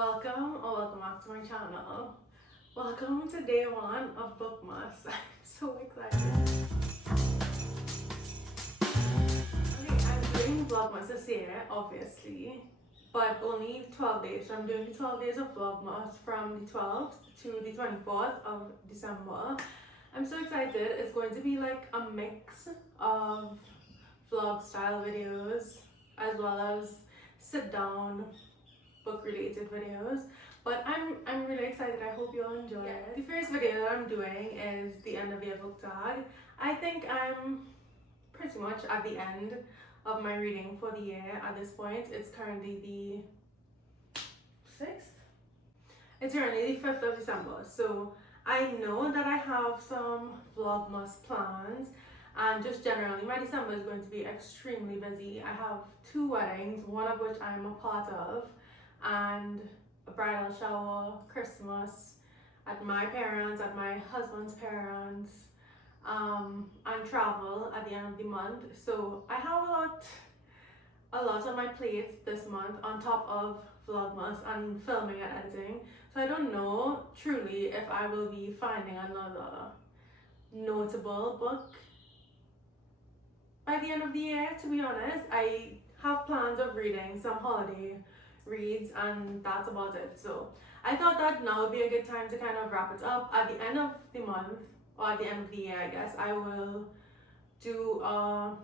Welcome back to my channel. Welcome to day one of bookmas. I'm so excited. Okay, I'm doing vlogmas this year, obviously, but only 12 days. So I'm doing the 12 days of vlogmas from the 12th to the 24th of December. I'm so excited. It's going to be like a mix of vlog style videos as well as sit down book related videos, but I'm really excited. I hope you'll enjoy it. The first video that I'm doing is the end of year book tag. I think I'm pretty much at the end of my reading for the year at this point. It's currently the 6th. It's currently the 5th of December, so I know that I have some vlogmas plans, and just generally my December is going to be extremely busy. I have 2 weddings, one of which I'm a part of, and a bridal shower, Christmas at my parents, at my husband's parents, and travel at the end of the month. So I have a lot on my plate this month on top of vlogmas and filming and editing. So I don't know truly if I will be finding another notable book by the end of the year, to be honest. I have plans of reading some holiday reads, and that's about it. So I thought that now would be a good time to kind of wrap it up. At the end of the month, or at the end of the year, I guess, I will do a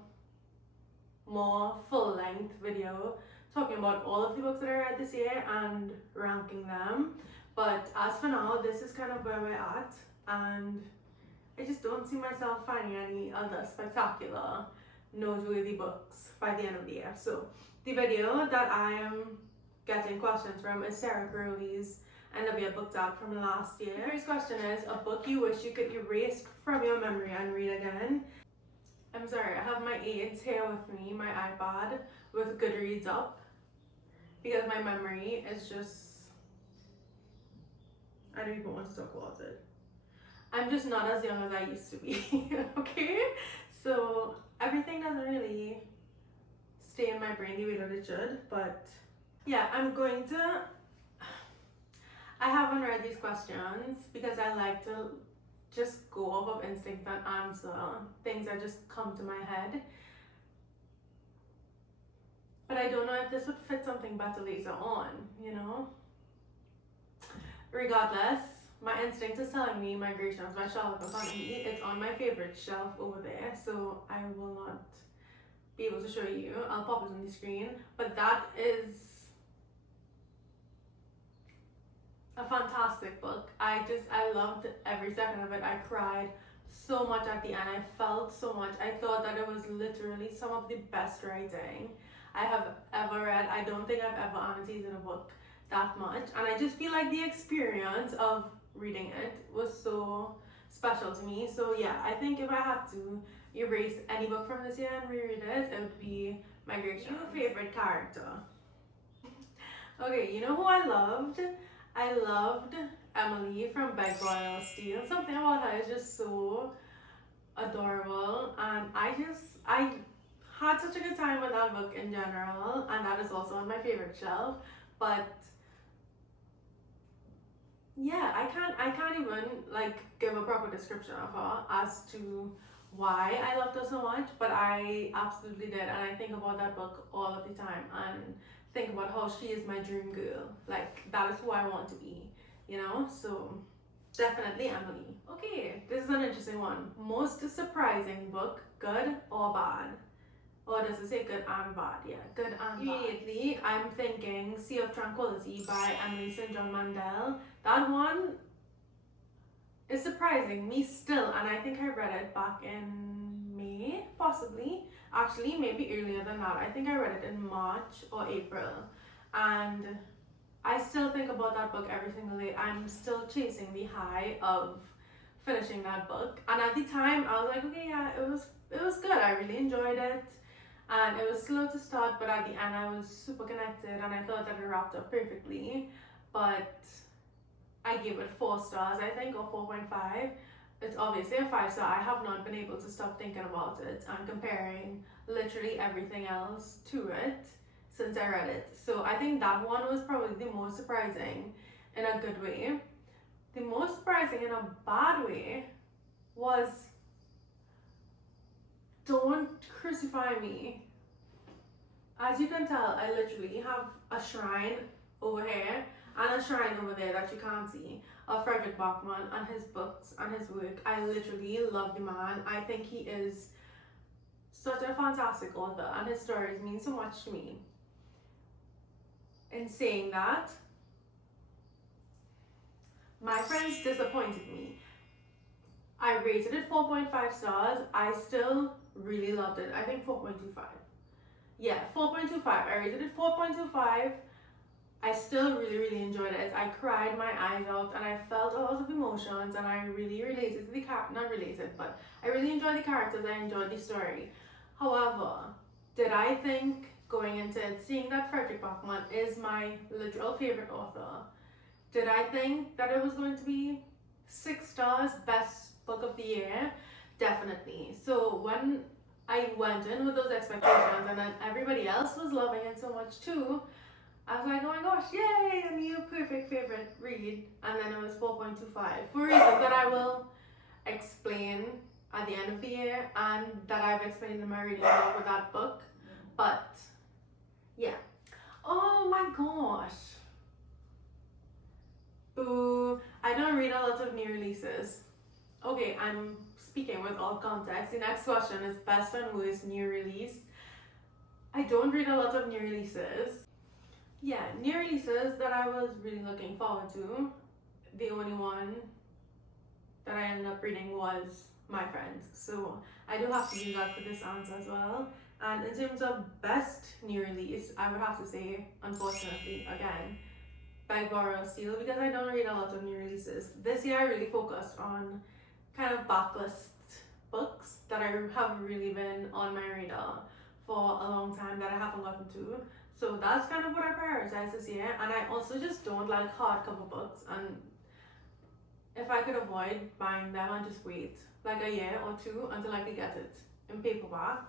more full-length video talking about all of the books that I read this year and ranking them. But as for now, this is kind of where we're at, and I just don't see myself finding any other spectacular noteworthy books by the end of the year. So the video that I am getting questions from is Sarah Crowley's end of year book tag from last year. The first question is a book you wish you could erase from your memory and read again. I'm sorry, I have my aids here with me, my iPad with Goodreads up, because my memory is just, I don't even want to talk about it. I'm just not as young as I used to be. Okay, so everything doesn't really stay in my brain the way that it should. But yeah, I haven't read these questions because I like to just go off of instinct and answer things that just come to my head. But I don't know if this would fit something better later on, you know? Regardless, my instinct is telling me Migrations by Charlotte McConaughey. It's on my favorite shelf over there, so I will not be able to show you. I'll pop it on the screen. But that is a fantastic book. I loved every second of it. I cried so much at the end. I felt so much. I thought that it was literally some of the best writing I have ever read. I don't think I've ever annotated a book that much, and I just feel like the experience of reading it was so special to me. So yeah, I think if I had to erase any book from this year and reread it, it would be Migration. Your favorite character? Okay, you know who I loved? I loved Emily from Beg, Borrow, Steal. Something about her is just so adorable, and I had such a good time with that book in general, and that is also on my favorite shelf. But yeah, I can't even like give a proper description of her as to why I loved her so much, but I absolutely did, and I think about that book all of the time and think about how she is my dream girl. Like, that is who I want to be, you know? So definitely Emily. Okay, this is an interesting one. Most surprising book, good or bad? Or does it say good and bad? Yeah, good and bad. Immediately, I'm thinking Sea of Tranquility by Emily St. John Mandel. That one is surprising me still, and I think I read it back in May, possibly. Actually, maybe earlier than that. I think I read it in March or April, and I still think about that book every single day. I'm still chasing the high of finishing that book, and at the time I was like, okay, yeah, it was good. I really enjoyed it, and it was slow to start, but at the end I was super connected, and I thought that it wrapped up perfectly. But I gave it 4 stars, I think, or 4.5. It's obviously a 5-star. I have not been able to stop thinking about it and comparing literally everything else to it since I read it. So I think that one was probably the most surprising in a good way. The most surprising in a bad way was Don't Crucify Me. As you can tell, I literally have a shrine over here and a shrine over there that you can't see of Frederick Bachman and his books and his work. I literally love the man. I think he is such a fantastic author and his stories mean so much to me. In saying that, my friends disappointed me. I rated it 4.5 stars. I still really loved it. I think 4.25. Yeah, 4.25. I rated it 4.25. I still really enjoyed it. I cried my eyes out and I felt a lot of emotions and I really related to the character. Not related, but I really enjoyed the characters. I enjoyed the story. However, did I think going into it, seeing that Frederick Bachman is my literal favorite author, did I think that it was going to be 6 stars, best book of the year? Definitely. So when I went in with those expectations and then everybody else was loving it so much too, I was like, oh my gosh, yay, a new perfect favorite read. And then it was 4.25 for reasons that I will explain at the end of the year and that I've explained in my reading blog with that book. But yeah. Oh my gosh. Boo. I don't read a lot of new releases. Okay, I'm speaking with all context. The next question is best and worst new release. I don't read a lot of new releases. Yeah, new releases that I was really looking forward to. The only one that I ended up reading was My Friends. So I do have to do that for this answer as well. And in terms of best new release, I would have to say, unfortunately, again, Beg, Borrow, Steal, because I don't read a lot of new releases. This year I really focused on kind of backlist books that I have really been on my radar for a long time that I haven't gotten to. So that's kind of what I prioritize this year. And I also just don't like hardcover books, and if I could avoid buying them and just wait like a year or two until I could get it in paperback,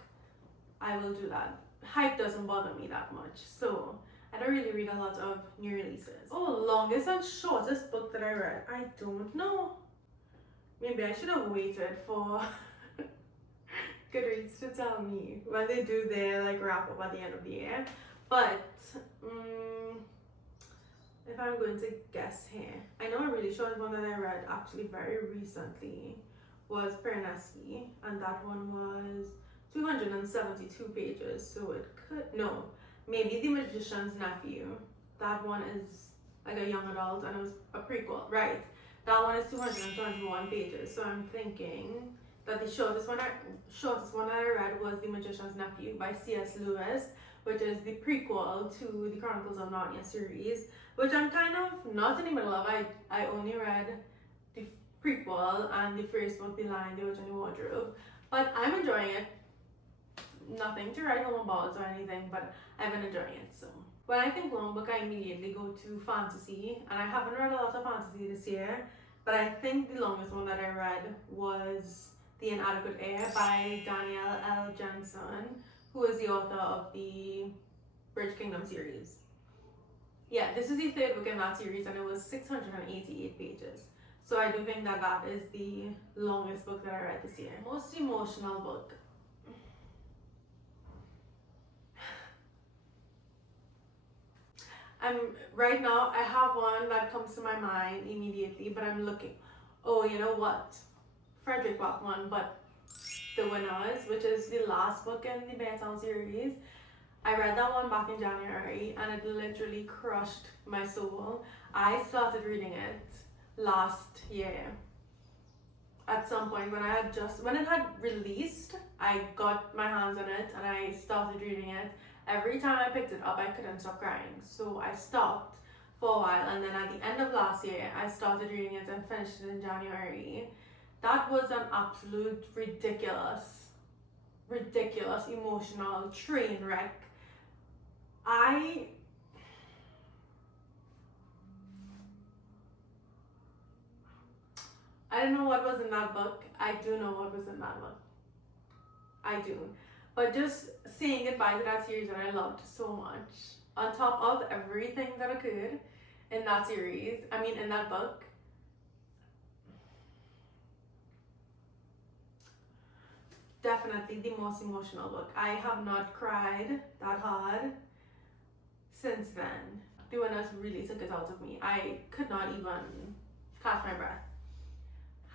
I will do that. Hype doesn't bother me that much. So I don't really read a lot of new releases. Oh, longest and shortest book that I read. I don't know. Maybe I should have waited for Goodreads to tell me when they do their like wrap up at the end of the year. But if I'm going to guess here, I know a really short one that I read actually very recently was Perneski, and that one was 272 pages. So it could, no, maybe The Magician's Nephew. That one is like a young adult and it was a prequel, right? That one is 221 pages. So I'm thinking that the shortest one that I read was The Magician's Nephew by C.S. Lewis, which is the prequel to the Chronicles of Narnia series, which I'm kind of not in the middle of. I only read the prequel and the first book, The Lion, the Witch and the Wardrobe, but I'm enjoying it. Nothing to write home about or anything, but I've been enjoying it. So when I think long book, I immediately go to fantasy, and I haven't read a lot of fantasy this year, but I think the longest one that I read was The Inadequate Heir by Danielle L. Jensen, who is the author of the Bridge Kingdom series. Yeah, this is the third book in that series and it was 688 pages. So I do think that that is the longest book that I read this year. Most emotional book. Right now I have one that comes to my mind immediately, but I'm looking. Oh, you know what? Frederick Bachman, but The Winners, which is the last book in the Beartown series. I read that one back in January and it literally crushed my soul. I started reading it last year. At some point when it had released, I got my hands on it and I started reading it. Every time I picked it up, I couldn't stop crying. So I stopped for a while, and then at the end of last year, I started reading it and finished it in January. That was an absolute ridiculous emotional train wreck. I don't know what was in that book. I do know what was in that book. I do. But just saying goodbye to that series that I loved so much, on top of everything that occurred in that series, I mean, in that book, definitely the most emotional book. I have not cried that hard since then. The winners really took it out of me. I could not even catch my breath.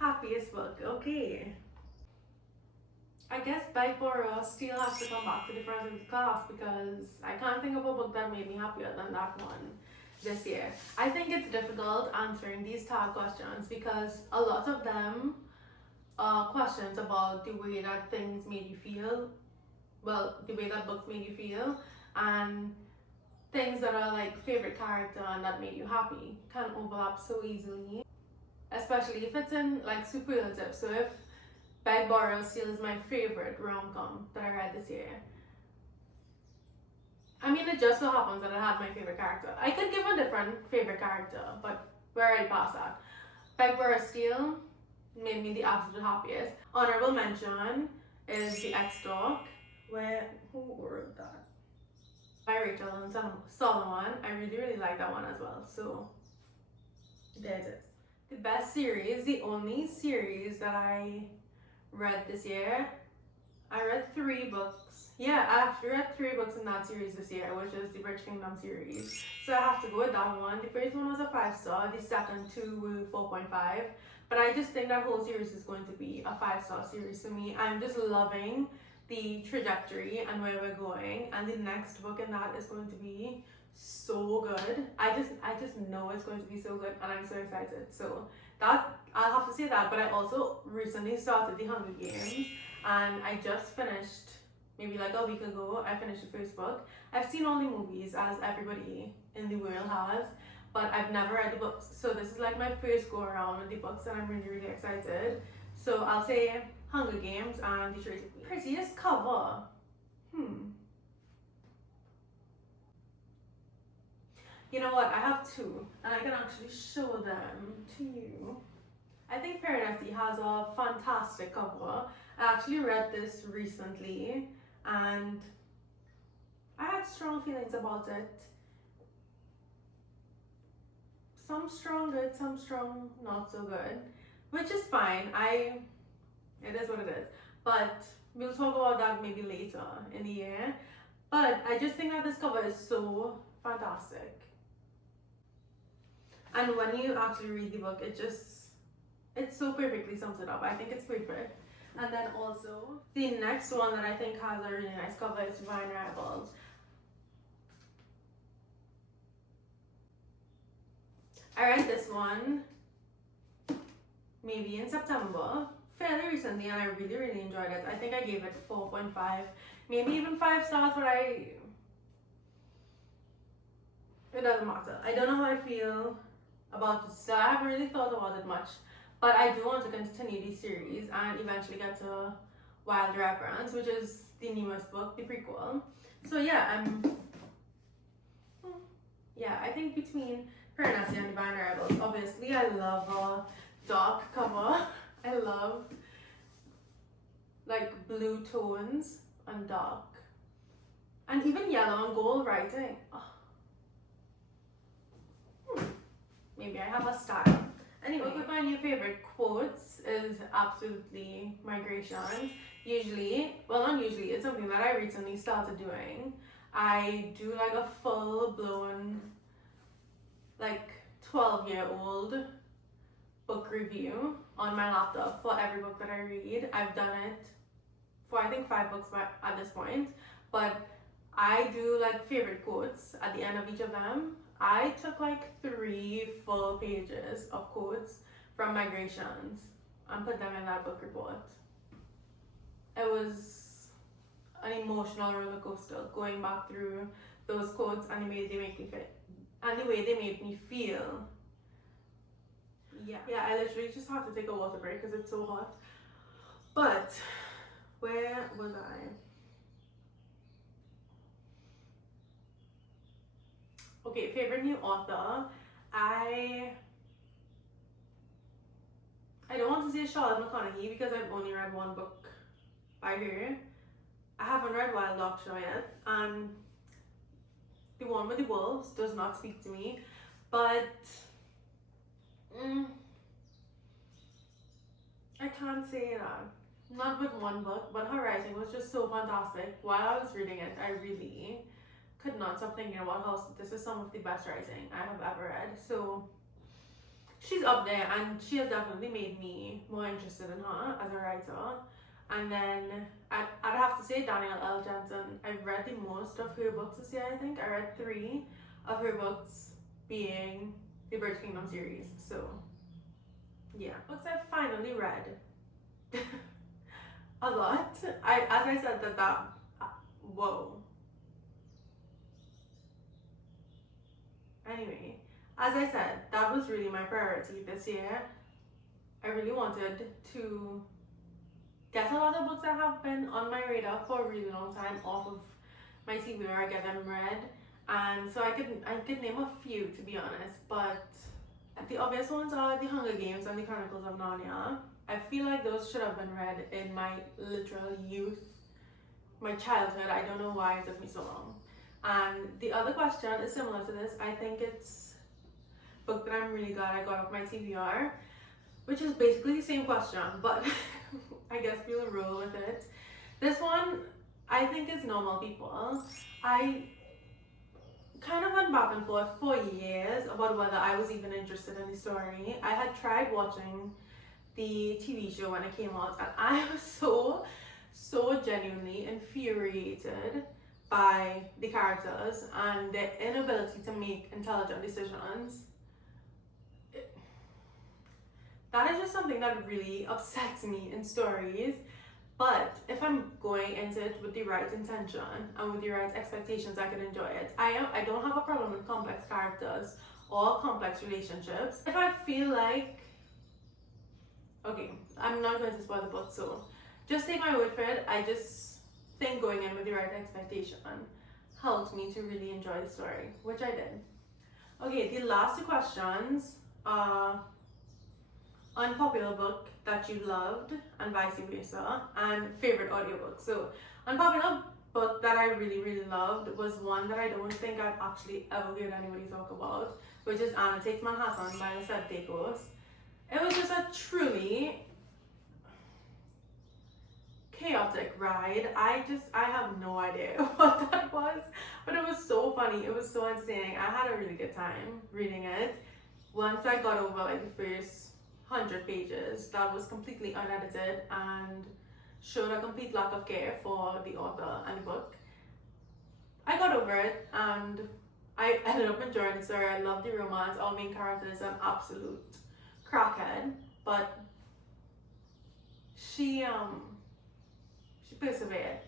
Happiest book, okay. I guess Bora still has to come back to the front of the class because I can't think of a book that made me happier than that one this year. I think it's difficult answering these tag questions because a lot of them are questions about the way that things made you feel, well, the way that books made you feel, and things that are like favorite character and that made you happy can overlap so easily, especially if it's in like superlative. So if Bora still is my favorite rom-com that I read this year. I mean, it just so happens that I had my favorite character. I could give a different favorite character, but we're already past that. Bora Steel made me the absolute happiest. Honorable mention is The X-Dog, who wrote that? By Rachel and Solomon. I really like that one as well. So there it is. The best series, the only series that I read this year, I read 3 books. Yeah, I actually read 3 books in that series this year, which is the Rich Kingdom series. So I have to go with that one. The first one was a 5-star, the second 2 were 4.5. But I just think that whole series is going to be a 5-star series to me. I'm just loving the trajectory and where we're going, and the next book in that is going to be so good. I just know it's going to be so good, and I'm so excited. So that, I'll have to say that. But I also recently started the Hunger Games, and I just finished, maybe like a week ago, I finished the first book. I've seen all the movies, as everybody in the world has, but I've never read the books. So this is like my first go around with the books, and I'm really excited. So I'll say Hunger Games and The Traitor Queen. Prettiest cover. You know what? I have 2, and I can actually show them to you. I think Paradise has a fantastic cover. I actually read this recently, and I had strong feelings about it. Some strong good, some strong not so good, which is fine. It is what it is. But we'll talk about that maybe later in the year. But I just think that this cover is so fantastic. And when you actually read the book, it so perfectly sums it up. I think it's perfect. And then also, the next one that I think has a really nice cover is Vulnerable. I read this one maybe in September, fairly recently, and I really enjoyed it. I think I gave it 4.5, maybe even 5 stars, but it doesn't matter. I don't know how I feel about this. I haven't really thought about it much, but I do want to continue the series and eventually get to Wild Reverence, which is the newest book, the prequel. So yeah, I think between Paradise and Divine Rebels, obviously I love a dark cover. I love like blue tones and dark, and even yellow and gold writing. Maybe I have a style. Anyway, one of my new favorite quotes is absolutely Migration. It's something that I recently started doing. I do like a full-blown, like 12-year-old book review on my laptop for every book that I read. I've done it for I think 5 books at this point, but I do like favorite quotes at the end of each of them. I took like 3 full pages of quotes from Migrations and put them in that book report. It was an emotional roller coaster going back through those quotes and the way they make me made me feel. Yeah, I literally just have to take a water break because it's so hot. But where was I? Okay, favorite new author. I don't want to say Charlotte McConaughey because I've only read 1 book by her. I haven't read Wild Yorkshire yet, and the one with the wolves does not speak to me, but I can't say that. Not with one book, but her writing was just so fantastic. While I was reading it, I really could not stop thinking about how this is some of the best writing I have ever read. So she's up there, and she has definitely made me more interested in her as a writer. And then I'd have to say Danielle L. Jensen. I've read the most of her books this year, I think. I read 3 of her books, being the Bridge Kingdom series. So yeah, books I've finally read. A lot. As I said whoa. Anyway, as I said, that was really my priority this year. I really wanted to get a lot of books that have been on my radar for a really long time off of my TBR, get them read. And so I could name a few, to be honest, but the obvious ones are The Hunger Games and The Chronicles of Narnia. I feel like those should have been read in my literal youth, my childhood. I don't know why it took me so long. And the other question is similar to this. I think it's a book that I'm really glad I got off my TBR, which is basically the same question, but I guess we'll roll with it. This one, I think, is Normal People. I kind of went back and forth for years about whether I was even interested in the story. I had tried watching the TV show when it came out, and I was so genuinely infuriated by the characters and their inability to make intelligent decisions. That is just something that really upsets me in stories. But if I'm going into it with the right intention and with the right expectations, I can enjoy it. I don't have a problem with complex characters or complex relationships. If I feel like, okay, I'm not going to spoil the book, so just take my word for it. I just think going in with the right expectation helped me to really enjoy the story, which I did. Okay, the last 2 questions are unpopular book that you loved and vice versa, and favorite audiobook. So unpopular book that I really loved was one that I don't think I've actually ever heard anybody talk about, which is Anna Takes Manhattan by Lisette Dacos. It was just a truly chaotic ride. I have no idea what that was, but it was so funny. It was so entertaining. I had a really good time reading it. Once I got over like the first 100 pages that was completely unedited and showed a complete lack of care for the author and the book, I got over it and I ended up enjoying the story. I love the romance. Our main character is an absolute crackhead, but she persevered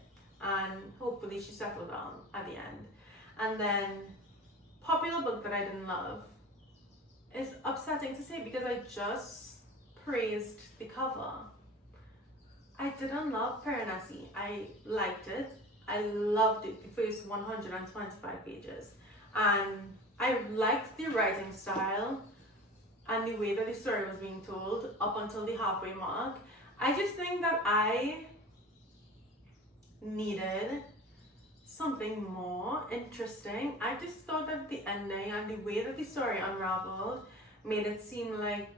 and hopefully she settled down at the end. And then popular book that I didn't love is upsetting to say because I just praised the cover. I didn't love Piranesi. I liked it. I loved it, the first 125 pages. And I liked the writing style and the way that the story was being told up until the halfway mark. I just think that I needed something more interesting. I just thought that the ending and the way that the story unraveled made it seem like,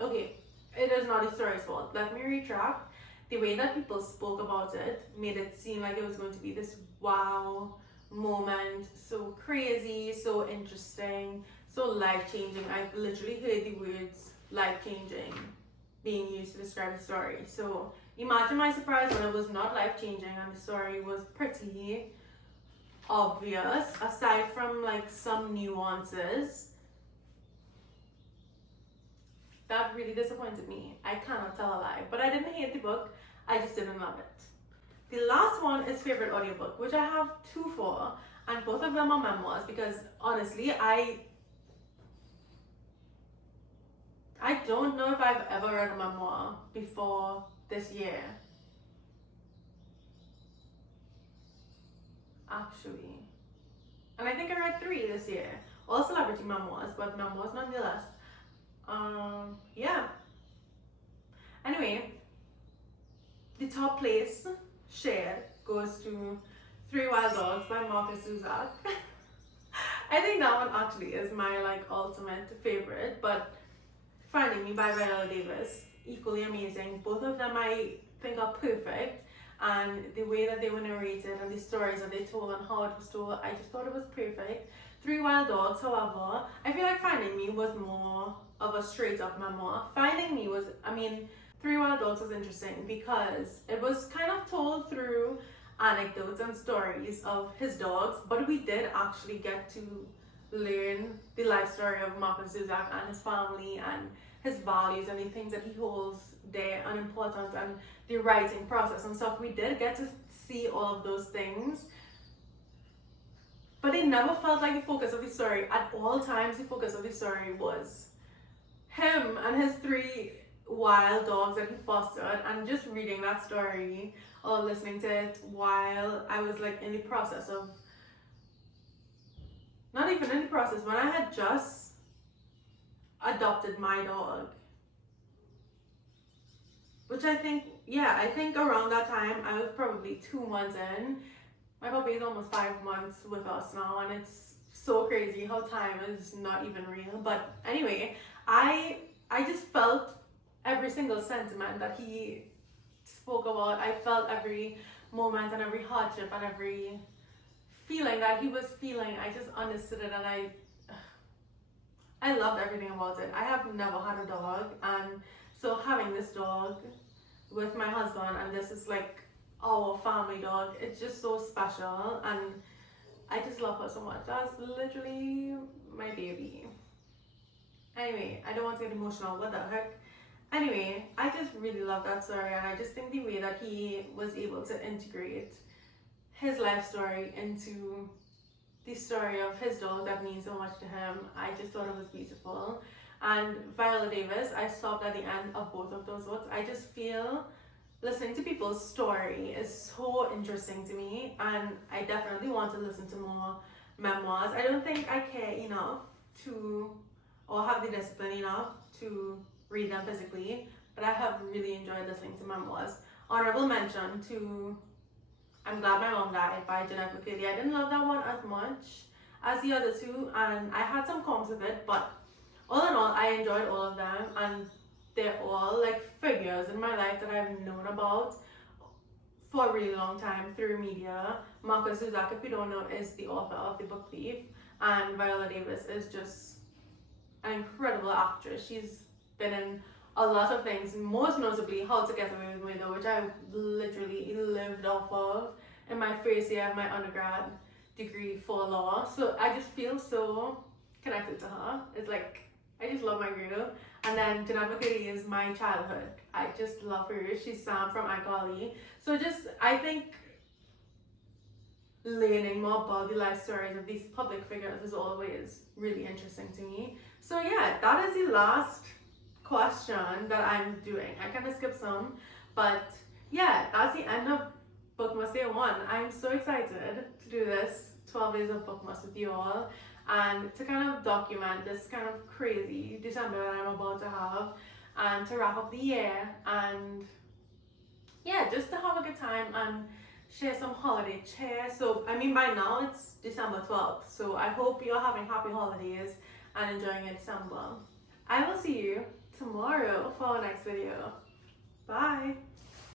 okay, it is not the story's fault. Let me retract. The way that people spoke about it made it seem like it was going to be this wow moment, so crazy, so interesting, so life-changing. I literally heard the words life-changing being used to describe the story. So imagine my surprise when it was not life-changing and the story was pretty obvious, aside from like some nuances. That really disappointed me. I cannot tell a lie. But I didn't hate the book, I just didn't love it. The last one is favorite audiobook, which I have 2 for, and both of them are memoirs because honestly, I don't know if I've ever read a memoir before this year. Actually. And I think I read 3 this year. All celebrity memoirs, but memoirs nonetheless. Yeah. Anyway, the top place shared goes to Three Wild Dogs by Marcus Zuzak. I think that one actually is my like ultimate favorite, but Finding Me by Viola Davis, equally amazing. Both of them I think are perfect, and the way that they were narrated and the stories that they told and how it was told, I just thought it was perfect. Three Wild Dogs, however, I feel like Finding Me was more of a straight up memoir. Finding Me was, I mean, Three Wild Dogs was interesting because it was kind of told through anecdotes and stories of his dogs, but we did actually get to learn the life story of Marcus Zuzak and his family and his values and the things that he holds dear and important and the writing process and stuff. We did get to see all of those things, but it never felt like the focus of the story. At all times, the focus of the story was him and his three wild dogs that he fostered, and just reading that story or listening to it while I was like in the process of, not even in the process, when I had just adopted my dog, which I think around that time I was probably 2 months in. My puppy is almost 5 months with us now, and it's so crazy how time is not even real. But anyway, I just felt every single sentiment that he spoke about. I felt every moment and every hardship and every feeling that he was feeling. I just understood it, and I loved everything about it. I have never had a dog, and so having this dog with my husband, and this is like our family dog, it's just so special, and I just love her so much. That's literally my baby. Anyway, I don't want to get emotional, what the heck. Anyway, I just really love that story, and I just think the way that he was able to integrate his life story into the story of his dog that means so much to him, I just thought it was beautiful. And Viola Davis, I stopped at the end of both of those books. I just feel listening to people's story is so interesting to me, and I definitely want to listen to more memoirs. I don't think I care enough to, or have the discipline enough to read them physically, but I have really enjoyed listening to memoirs. Honorable mention to I'm Glad My Mom Died by Jeanette McCurdy. I didn't love that one as much as the other two, and I had some qualms with it, but all in all, I enjoyed all of them, and they're all like figures in my life that I've known about for a really long time through media. Marcus Zuzak, if you don't know, is the author of The Book Thief, and Viola Davis is just an incredible actress. She's been in a lot of things, most notably How to Get Away with Murder, which I literally lived off of in my first year of my undergrad degree for law. So I just feel so connected to her. It's like, I just love my girl. And then Jeanette McCurdy is my childhood. I just love her. She's Sam from iCarly. So just, I think learning more about the life stories of these public figures is always really interesting to me. So yeah, that is the last question that I'm doing. I kind of skipped some, but yeah, that's the end of Bookmas Day 1. I'm so excited to do this 12 days of Bookmas with you all, and to kind of document this kind of crazy December that I'm about to have, and to wrap up the year, and yeah, just to have a good time and share some holiday cheer. So I mean, by now it's December 12th, so I hope you're having happy holidays and enjoying your December. I will see you tomorrow for our next video. Bye.